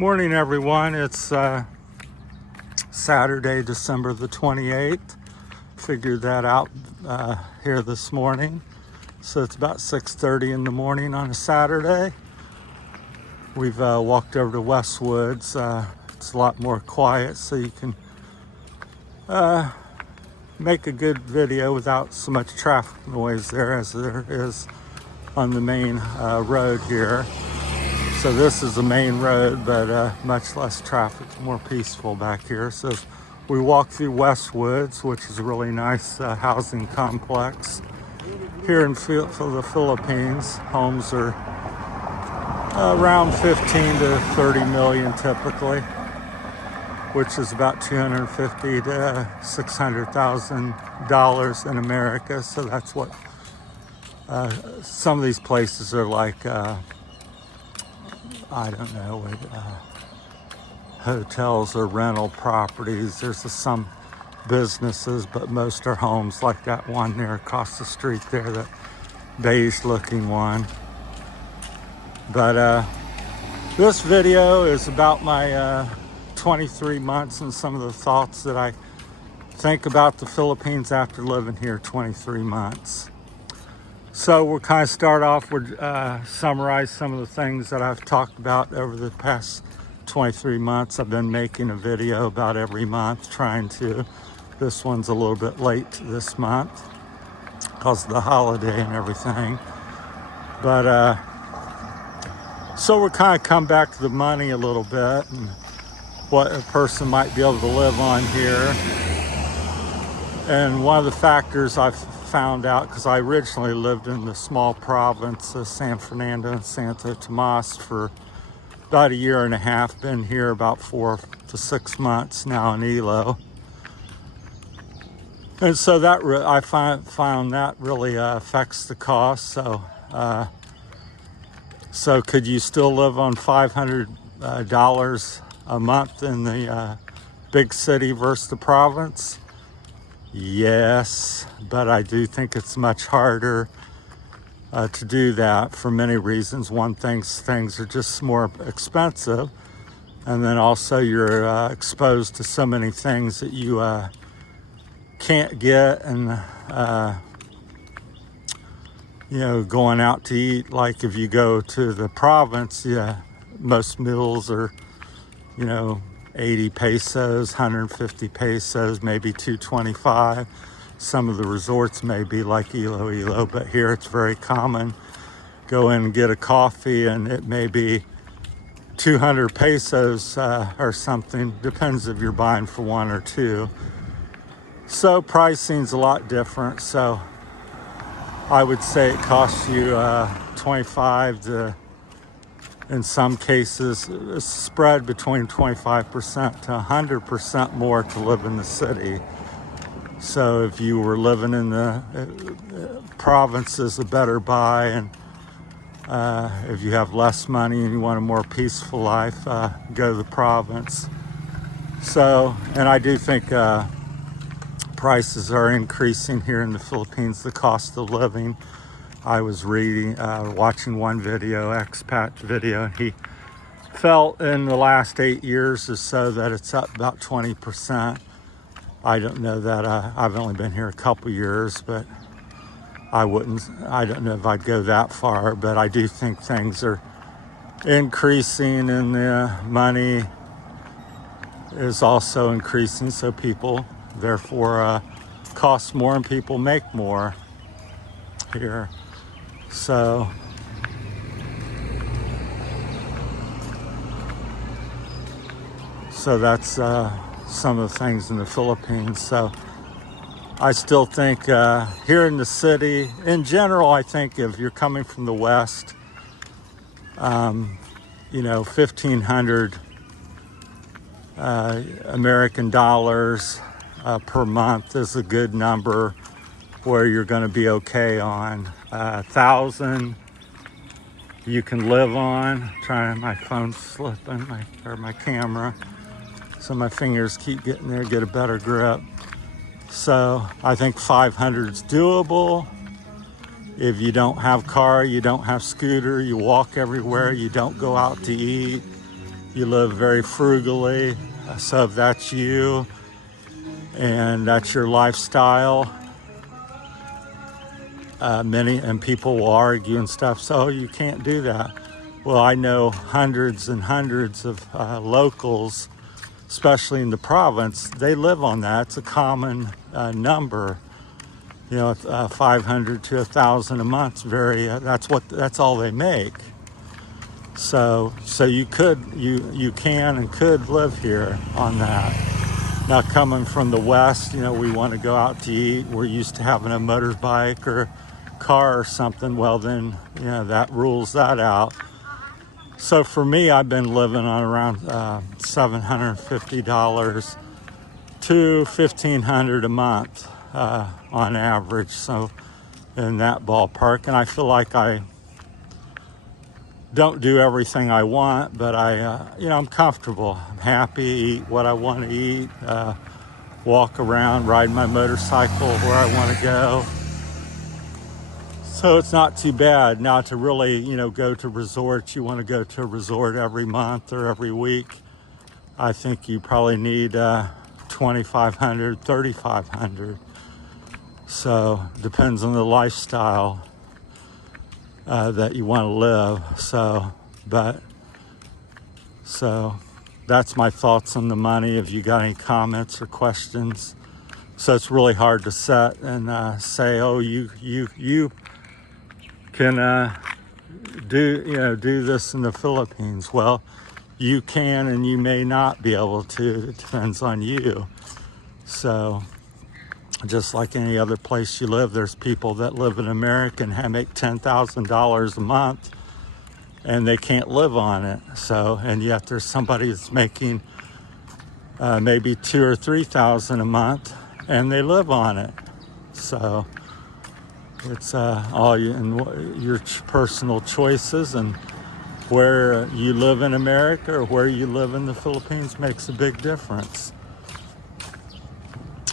Morning, everyone. It's Saturday, December the 28th. Figured that out here this morning. So it's about 6:30 in the morning on a Saturday. We've walked over to Westwoods. It's a lot more quiet, so you can make a good video without so much traffic noise there as there is on the main road here. So this is the main road, but much less traffic, more peaceful back here. So we walk through Westwoods, which is a really nice housing complex. Here in the Philippines, homes are around 15 to 30 million typically, which is about $250 to $600,000 in America. So that's what some of these places are like. I don't know, what, hotels or rental properties. There's some businesses, but most are homes, like that one there across the street there, that beige looking one. But this video is about my 23 months and some of the thoughts that I think about the Philippines after living here 23 months. So we'll kind of start off with summarize some of the things that I've talked about over the past 23 months. I've been making a video about every month, trying to. This one's a little bit late this month because of the holiday and everything. But so we'll kind of come back to the money a little bit and what a person might be able to live on here. And one of the factors I've found out, because I originally lived in the small province of San Fernando and Santo Tomas for about a year and a half, been here about 4 to 6 months now in Iloilo. And so that I found that really affects the cost. So could you still live on $500 a month in the big city versus the province? Yes, but I do think it's much harder to do that for many reasons. One, things are just more expensive, and then also you're exposed to so many things that you can't get, and going out to eat. Like if you go to the province, most meals are 80 pesos, 150 pesos, maybe 225. Some of the resorts may be like Iloilo, but here it's very common. Go in and get a coffee and it may be 200 pesos or something. Depends if you're buying for one or two. So pricing's a lot different. So I would say it costs you 25 to, in some cases, it's spread between 25% to 100% more to live in the city. So if you were living in the provinces, a better buy, and if you have less money and you want a more peaceful life, go to the province. So, and I do think prices are increasing here in the Philippines, the cost of living. I was watching one video, expat video, and he felt in the last 8 years or so that it's up about 20%. I don't know that, I've only been here a couple years, but I don't know if I'd go that far, but I do think things are increasing and the money is also increasing, so people therefore cost more and people make more here. So that's some of the things in the Philippines. So I still think here in the city, in general, I think if you're coming from the West, 1,500 American dollars per month is a good number where you're going to be okay on. 1,000 you can live on. My phone's slipping, my camera, so my fingers keep getting there, get a better grip. So I think 500 is doable. If you don't have car, you don't have scooter, you walk everywhere, you don't go out to eat, you live very frugally. So if that's you and that's your lifestyle, many and people will argue and stuff. So you can't do that. Well, I know hundreds and hundreds of locals, especially in the province. They live on that. It's a common number. 500 to 1,000 a month. That's all they make. So you can and could live here on that. Now, coming from the West, we want to go out to eat. We're used to having a motorbike or car or something. Well, then, that rules that out. So for me, I've been living on around $750 to $1,500 a month on average. So in that ballpark, and I feel like I don't do everything I want, but I'm comfortable. I'm happy, eat what I want to eat, walk around, ride my motorcycle where I want to go. So it's not too bad. Now to really, go to resorts, you want to go to a resort every month or every week. I think you probably need $2,500, $3,500. So depends on the lifestyle that you want to live. So that's my thoughts on the money. If you got any comments or questions, so it's really hard to set and say, oh, you can do this in the Philippines. Well, you can and you may not be able to. It depends on you. So just like any other place you live, there's people that live in America and make $10,000 a month and they can't live on it. So, and yet there's somebody that's making maybe $2,000 or $3,000 a month and they live on it. So it's all your personal choices, and where you live in America or where you live in the Philippines makes a big difference.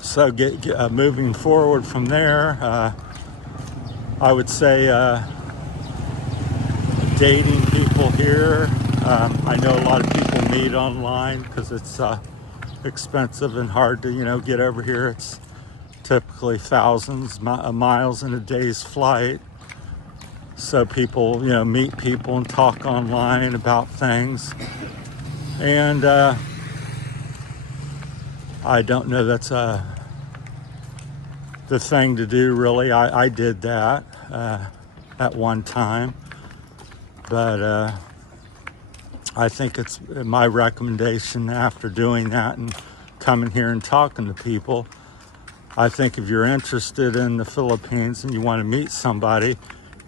So moving forward from there, I would say dating people here. I know a lot of people meet online because it's expensive and hard to get over here. It's typically thousands of miles in a day's flight. So people meet people and talk online about things. And I don't know that's the thing to do, really. I did that at one time, but I think it's my recommendation after doing that and coming here and talking to people. I think if you're interested in the Philippines and you want to meet somebody,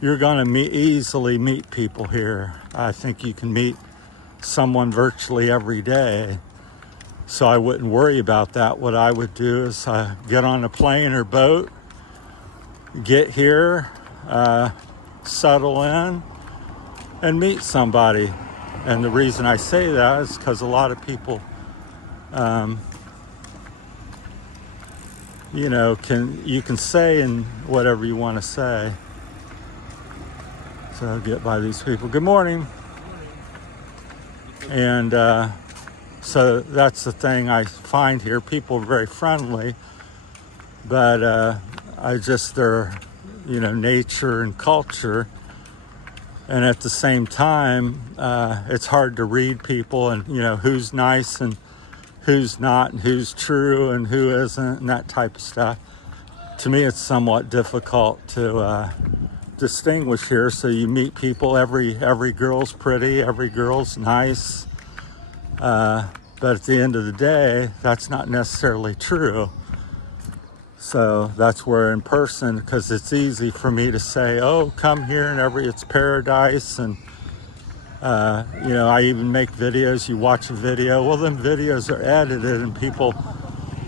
you're going to easily meet people here. I think you can meet someone virtually every day. So I wouldn't worry about that. What I would do is get on a plane or boat, get here, settle in, and meet somebody. And the reason I say that is because a lot of people, you can say and whatever you want to say. So I'll get by these people. Good morning. And so that's the thing I find here. People are very friendly, but their nature and culture. And at the same time, it's hard to read people and, who's nice and who's not and who's true and who isn't and that type of stuff. To me, it's somewhat difficult to distinguish here. So you meet people, every girl's pretty, every girl's nice. But at the end of the day, that's not necessarily true. So that's where in person, because it's easy for me to say, oh, come here and it's paradise. And, I even make videos. You watch a video. Well, then videos are edited and people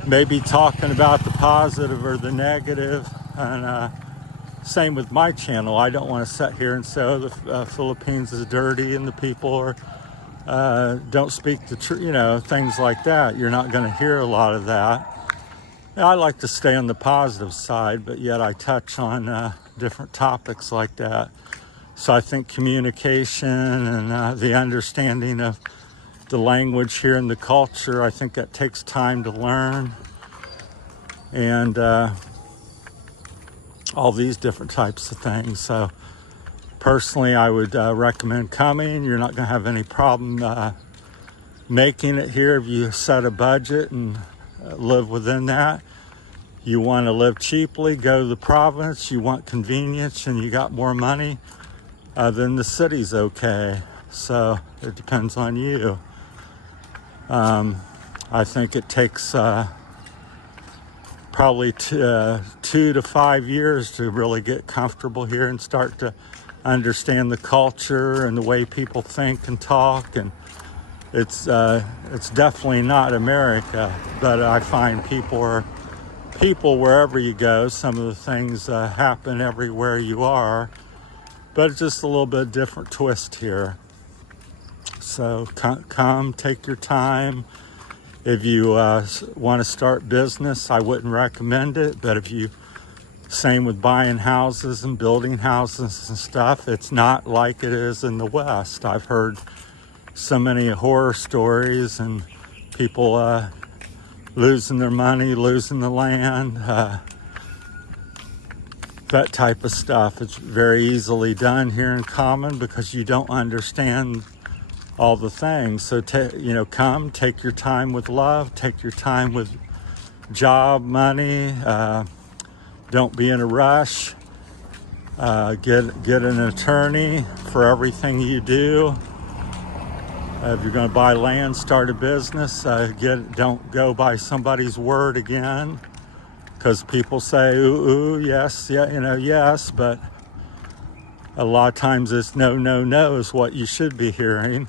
may be talking about the positive or the negative. And same with my channel. I don't want to sit here and say, oh, the Philippines is dirty and the people are don't speak the truth, things like that. You're not going to hear a lot of that. I like to stay on the positive side, but yet I touch on different topics like that. So I think communication and the understanding of, the language here and the culture. I think that takes time to learn. And all these different types of things. So personally, I would recommend coming. You're not going to have any problem making it here if you set a budget and live within that. You want to live cheaply, go to the province. You want convenience and you got more money, then the city's okay. So it depends on you. I think it takes probably 2 to 5 years to really get comfortable here and start to understand the culture and the way people think and talk. And it's definitely not America, but I find people are people wherever you go. Some of the things happen everywhere you are, but it's just a little bit different twist here. So come, take your time. If you want to start business, I wouldn't recommend it. But if you, same with buying houses and building houses and stuff, it's not like it is in the West. I've heard so many horror stories and people losing their money, losing the land, that type of stuff. It's very easily done here in Common because you don't understand all the things. So, come, take your time with love, take your time with job, money. Don't be in a rush. Get an attorney for everything you do. If you're going to buy land, start a business, don't go by somebody's word again, because people say, ooh, yes, yeah, yes, but a lot of times it's no is what you should be hearing.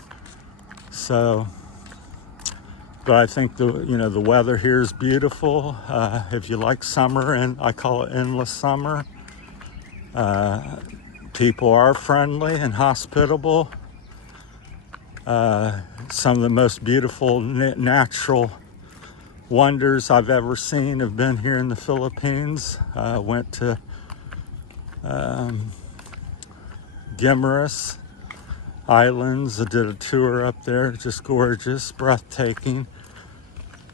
So, but I think the weather here is beautiful. If you like summer, and I call it endless summer, people are friendly and hospitable. Some of the most beautiful natural wonders I've ever seen have been here in the Philippines. Went to Guimaras Islands. I did a tour up there, just gorgeous, breathtaking.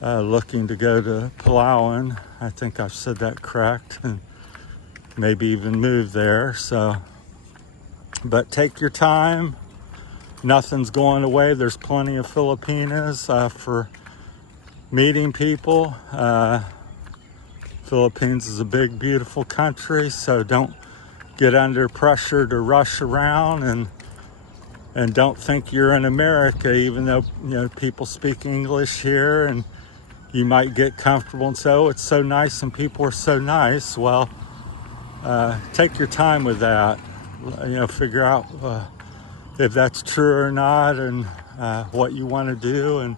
Looking to go to Palawan. I think I've said that correct, and maybe even move there. So, but take your time. Nothing's going away. There's plenty of Filipinas for meeting people. Philippines is a big, beautiful country, so don't get under pressure to rush around and don't think you're in America, even though people speak English here, and you might get comfortable and say, oh, it's so nice and people are so nice. Well, take your time with that. Figure out if that's true or not, and what you want to do.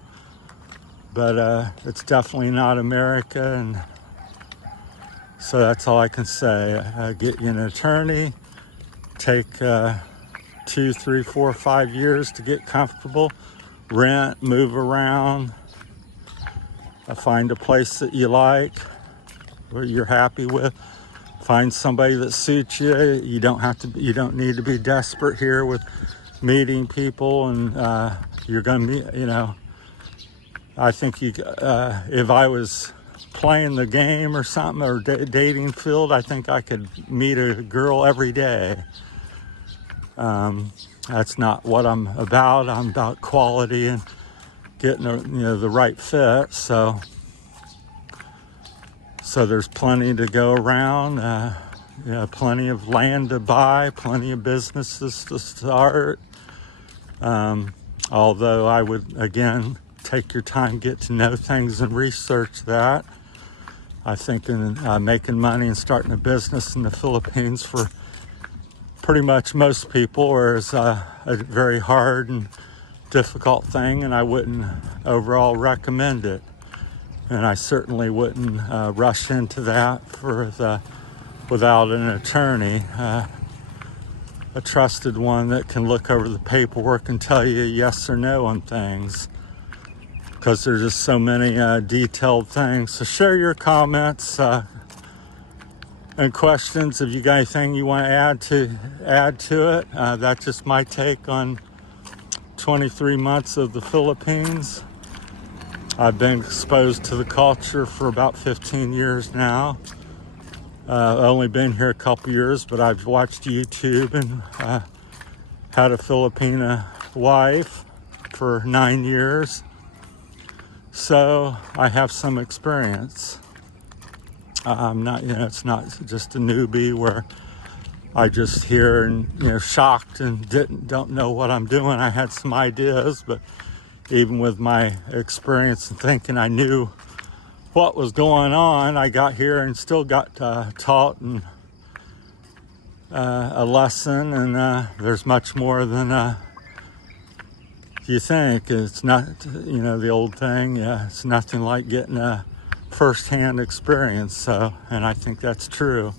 But it's definitely not America, and so that's all I can say. Get you an attorney. Take 2, 3, 4, 5 years to get comfortable. Rent, move around. Find a place that you like, where you're happy with. Find somebody that suits you. You don't need to be desperate here with meeting people, and you're gonna meet. I think if I was playing the game or something, or dating field, I think I could meet a girl every day. That's not what I'm about. I'm about quality and getting the right fit. So there's plenty to go around. Plenty of land to buy, plenty of businesses to start. Although I would, again, take your time, get to know things and research that. I think in making money and starting a business in the Philippines for pretty much most people is a very hard and difficult thing, and I wouldn't overall recommend it. And I certainly wouldn't rush into that without an attorney, a trusted one that can look over the paperwork and tell you yes or no on things, because there's just so many detailed things. So share your comments and questions if you got anything you want to add to it. That's just my take on 23 months of the Philippines. I've been exposed to the culture for about 15 years now. I've only been here a couple years, but I've watched YouTube and had a Filipina wife for 9 years. So I have some experience. I'm not, it's not just a newbie where I just hear and, shocked and don't know what I'm doing. I had some ideas, but even with my experience and thinking I knew what was going on, I got here and still got taught and a lesson, and there's much more than you think. It's not, the old thing, it's nothing like getting a first-hand experience, and I think that's true.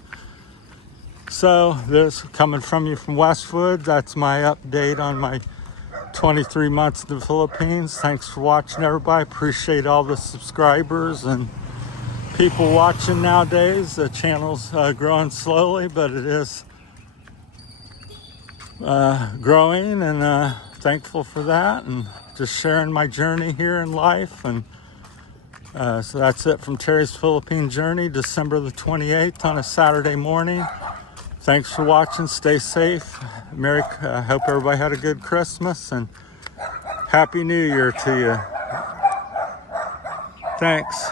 So this coming from you from Westwood, that's my update on my 23 months in the Philippines. Thanks for watching, everybody. Appreciate all the subscribers and people watching nowadays. The channel's growing slowly, but it is growing, and thankful for that, and just sharing my journey here in life. And so that's it from Terry's Philippine Journey, December the 28th on a Saturday morning. Thanks for watching. Stay safe. Hope everybody had a good Christmas, and Happy New Year to you. Thanks.